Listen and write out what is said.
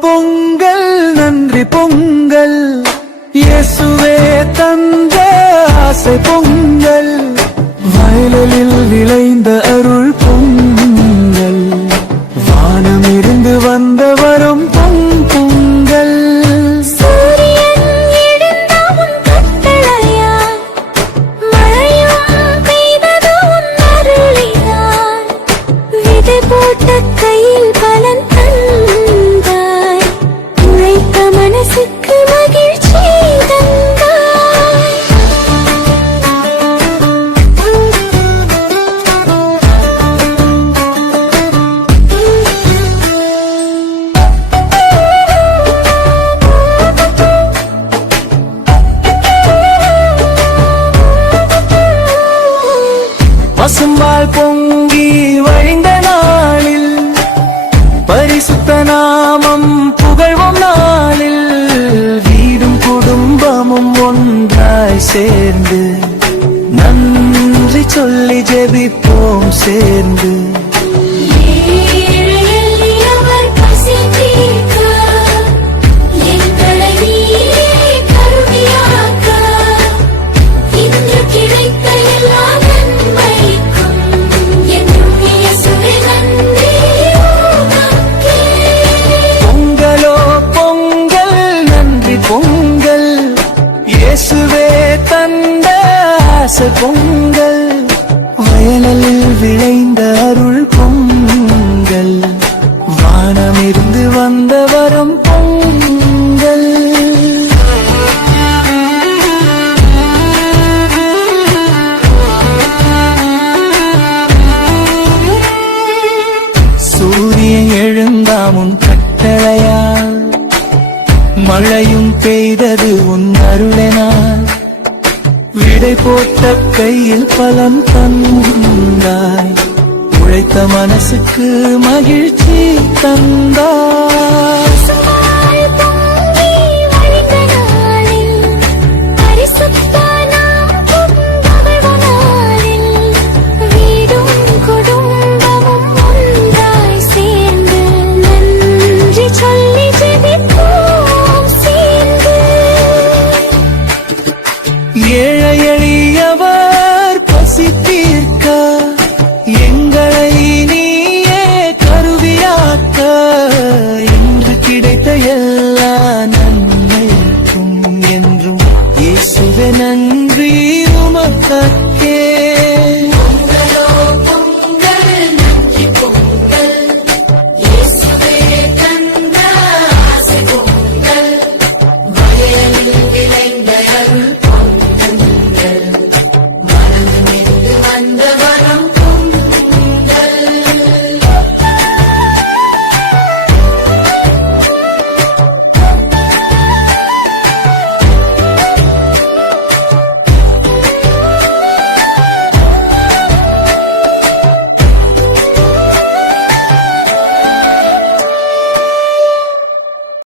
பொங்கல் நன்றி பொங்கல். இயேசுவே தந்த ஆசை பொங்கல். வயலில் விளைந்த அருள் பொங்கல். வானமிருந்து வந்த வரும் பொங்கல். சூரியன் எழுந்தா பசும்பால் பொங்கி வழிந்த நாளில் பரிசுத்த நாமம் புகழ்வோம் நாளில் வீடும் குடும்பமும் ஒன்றாய் சேர்ந்து நன்றி சொல்லி ஜெபிப்போம் சேர்ந்து. பொங்கல் வயலில் விளைந்த அருள் பொங்கல். வானமிருந்து வந்த வரம் பொங்கல். சூரியன் எழுந்தாம் கட்டளையால் மழையும் பெய்தது உன் அருளெனால். விடை போட்ட கையில் பலம் தந்தாய். உழைத்த மனசுக்கு மகிழ்ச்சி தந்தாய். ஏழைய என்றும் இயேசுவே நன்றி உமக்கு.